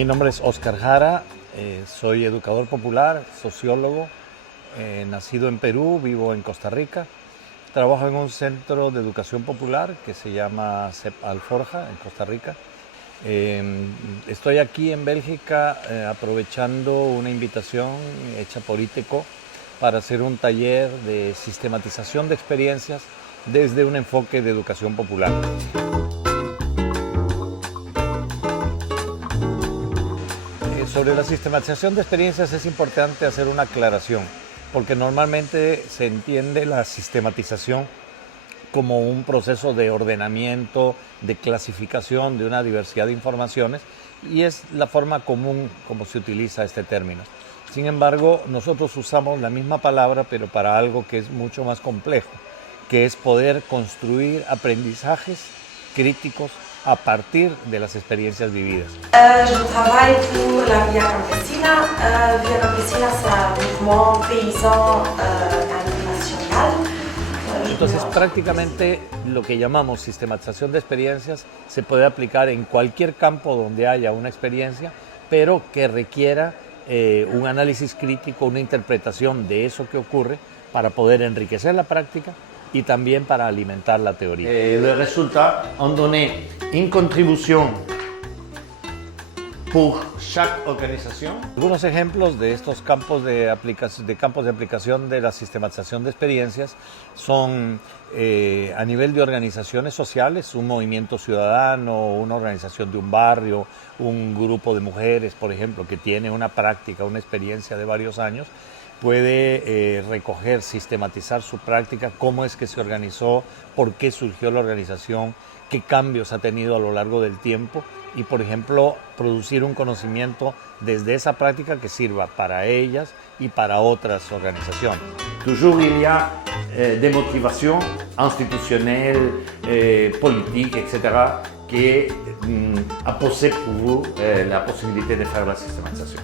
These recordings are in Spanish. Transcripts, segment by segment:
Mi nombre es Oscar Jara, soy educador popular, sociólogo, nacido en Perú, vivo en Costa Rica. Trabajo en un centro de educación popular que se llama CEP Alforja, en Costa Rica. Estoy aquí en Bélgica aprovechando una invitación hecha por ITECO para hacer un taller de sistematización de experiencias desde un enfoque de educación popular. Sobre la sistematización de experiencias es importante hacer una aclaración, porque normalmente se entiende la sistematización como un proceso de ordenamiento, de clasificación de una diversidad de informaciones, y es la forma común como se utiliza este término. Sin embargo, nosotros usamos la misma palabra, pero para algo que es mucho más complejo, que es poder construir aprendizajes críticos a partir de las experiencias vividas. Je travaille pour la Via Campesina. Via Campesina, c'est un mouvement paysan international. Entonces, prácticamente lo que llamamos sistematización de experiencias se puede aplicar en cualquier campo donde haya una experiencia, pero que requiera un análisis crítico, una interpretación de eso que ocurre para poder enriquecer la práctica y también para alimentar la teoría. Les résultats ont donné une contribution pour chaque organización. Algunos ejemplos de estos campos de aplicación de la sistematización de experiencias son a nivel de organizaciones sociales, un movimiento ciudadano, una organización de un barrio, un grupo de mujeres, por ejemplo, que tiene una práctica, una experiencia de varios años, puede recoger, sistematizar su práctica, cómo es que se organizó, por qué surgió la organización, qué cambios ha tenido a lo largo del tiempo y, por ejemplo, producir un conocimiento desde esa práctica que sirva para ellas y para otras organizaciones. Toujours il y a des motivations institutionnelles, politiques, etc. qui a posé pour vous la possibilité de faire la systématisation.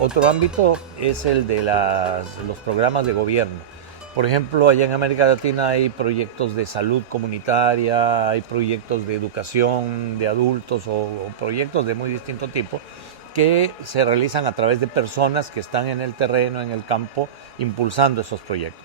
Otro ámbito es el de los programas de gobierno. Por ejemplo, allá en América Latina hay proyectos de salud comunitaria, hay proyectos de educación de adultos o proyectos de muy distinto tipo que se realizan a través de personas que están en el terreno, en el campo, impulsando esos proyectos.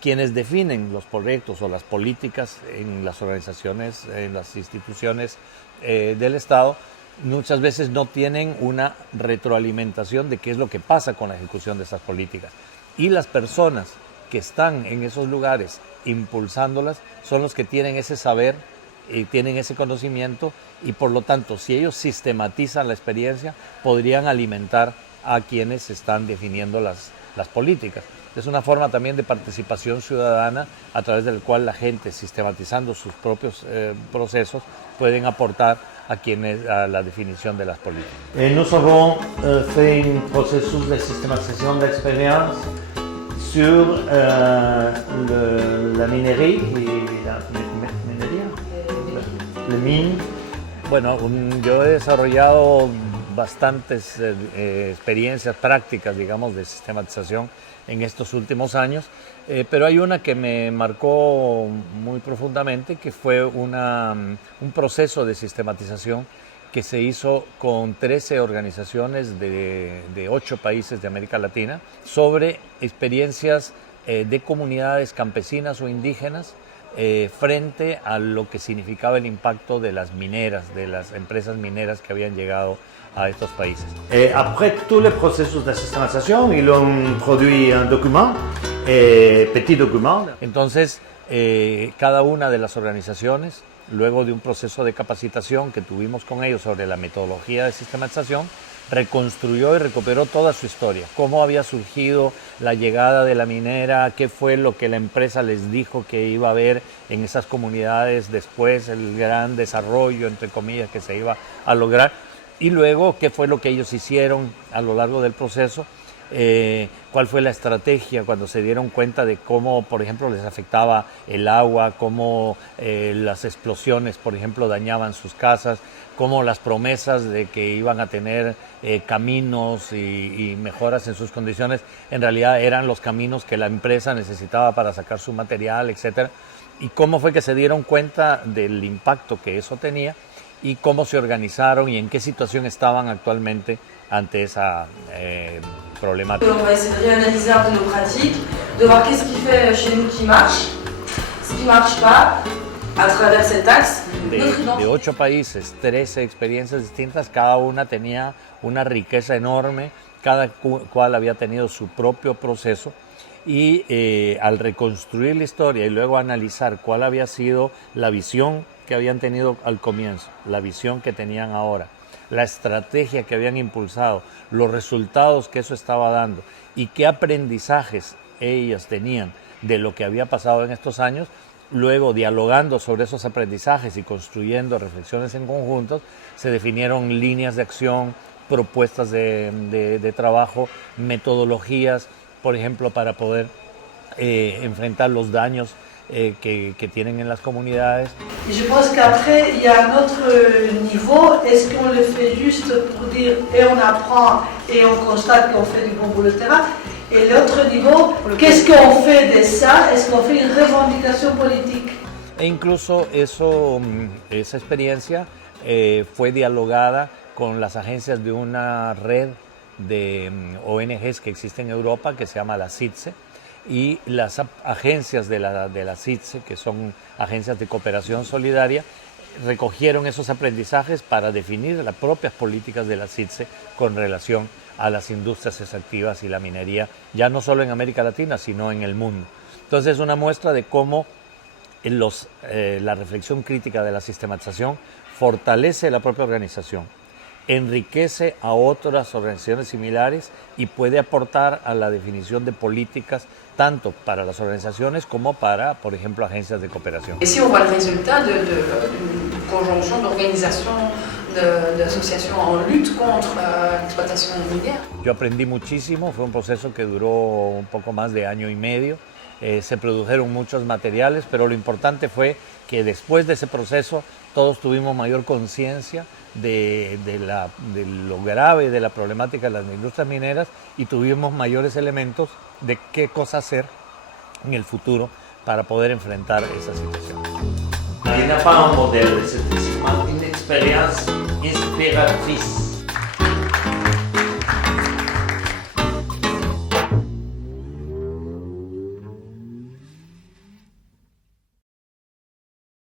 Quienes definen los proyectos o las políticas en las organizaciones, en las instituciones del Estado, muchas veces no tienen una retroalimentación de qué es lo que pasa con la ejecución de esas políticas. Y las personas que están en esos lugares impulsándolas son los que tienen ese saber y tienen ese conocimiento y por lo tanto si ellos sistematizan la experiencia podrían alimentar a quienes están definiendo las políticas. Es una forma también de participación ciudadana a través del cual la gente, sistematizando sus propios procesos, pueden aportar a la definición de las políticas. Nous avons fait un processus de systématisation d'expérience sur la minería y la minería, la mine. Bueno, yo he desarrollado bastantes experiencias prácticas, digamos, de sistematización en estos últimos años, pero hay una que me marcó muy profundamente, que fue un proceso de sistematización que se hizo con 13 organizaciones de 8 países de América Latina sobre experiencias de comunidades campesinas o indígenas frente a lo que significaba el impacto de las mineras, de las empresas mineras que habían llegado a estos países. Après tous les processus de systématisation, ils ont produit un document, petit document. Entonces, cada una de las organizaciones, luego de un proceso de capacitación que tuvimos con ellos sobre la metodología de sistematización, reconstruyó y recuperó toda su historia, cómo había surgido la llegada de la minera, qué fue lo que la empresa les dijo que iba a haber en esas comunidades después, el gran desarrollo, entre comillas, que se iba a lograr, y luego qué fue lo que ellos hicieron a lo largo del proceso, cuál fue la estrategia cuando se dieron cuenta de cómo, por ejemplo, les afectaba el agua, cómo las explosiones, por ejemplo, dañaban sus casas, cómo las promesas de que iban a tener caminos y mejoras en sus condiciones, en realidad eran los caminos que la empresa necesitaba para sacar su material, etcétera, y cómo fue que se dieron cuenta del impacto que eso tenía y cómo se organizaron y en qué situación estaban actualmente ante esa problemática. On va essayer de réanalyser un peu nos pratiques, de voir qu'est-ce qui fait chez nous qui marche, ce qui ne marche pas, à travers cet axe. De 8 países, 13 experiencias distintas, cada una tenía una riqueza enorme, cada cual había tenido su propio proceso y al reconstruir la historia y luego analizar cuál había sido la visión que habían tenido al comienzo, la visión que tenían ahora, la estrategia que habían impulsado, los resultados que eso estaba dando y qué aprendizajes ellas tenían de lo que había pasado en estos años, luego dialogando sobre esos aprendizajes y construyendo reflexiones en conjuntos, se definieron líneas de acción, propuestas de trabajo, metodologías, por ejemplo, para poder enfrentar los daños que tienen en las comunidades. Et je pense qu'après, il y a un autre niveau. Est-ce qu'on le fait juste pour dire et on apprend et on constate qu'on fait du bon boulot de terrain? Et l'autre niveau, qu'est-ce qu'on fait de ça? Est-ce qu'on fait une revendication politique? E incluso esa experiencia fue dialogada con las agencias de una red de ONGs que existe en Europa que se llama la CITSE, y las agencias de la CITSE, que son agencias de cooperación solidaria, recogieron esos aprendizajes para definir las propias políticas de la CITSE con relación a las industrias extractivas y la minería, ya no solo en América Latina, sino en el mundo. Entonces es una muestra de cómo la reflexión crítica de la sistematización fortalece la propia organización, enriquece a otras organizaciones similares y puede aportar a la definición de políticas tanto para las organizaciones como para, por ejemplo, agencias de cooperación. Ici, on voit le résultat d'une conjonction d'organisations, d'associations en lutte contre l'exploitation minière. Yo aprendí muchísimo, fue un proceso que duró un poco más de año y medio. Se produjeron muchos materiales, pero lo importante fue que después de ese proceso todos tuvimos mayor conciencia de lo grave de la problemática de las industrias mineras y tuvimos mayores elementos de qué cosa hacer en el futuro para poder enfrentar esa situación. Il n'y a pas un modèle, c'est une expérience inspiratrice.